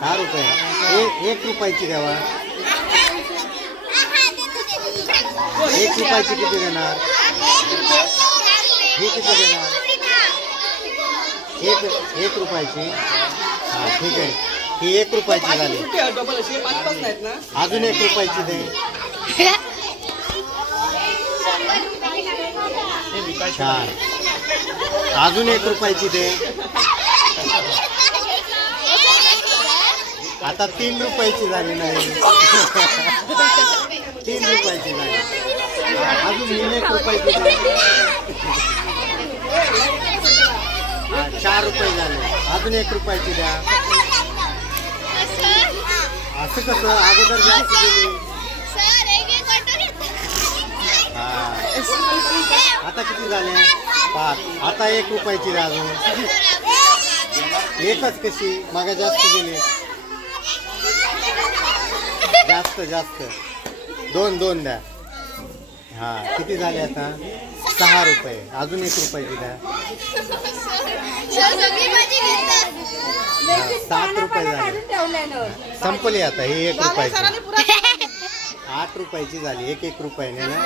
सहा रुपये. एक एक रुपयाची द्यावा एक रुपयाची किती देणार? ही किती देणार? एक एक रुपयाची. हा ठीक आहे. ही एक रुपयाची झाली. अजून एक रुपयाची दे. छान अजून एक रुपयाची दे. आता तीन रुपयाची झाली नाही. तीन रुपयाची झाली. अजून मी एक रुपयाची दे चार रुपये झाले. अजून एक रुपयाची द्या. असं कसं? अगोदर जास्त दिली आता किती झाले? पाच. आता एक रुपयाची द्या अजून. एकच कशी? मागे जास्त दिली. जास्त जास्त. दोन दोन द्या. हा किती झाले आता? सहा रुपये. अजून एक रुपयाची द्या हा, सात रुपये झाले. संपली आता ही एक रुपयाची. आठ रुपयाची झाली. एक एक रुपयाने ना?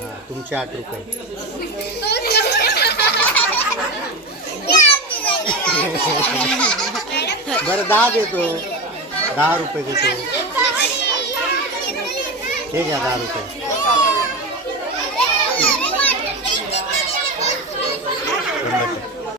हा तुमचे आठ रुपये. बरं दहा देतो. दहा रुपये देतो. हे घ्या दहा रुपये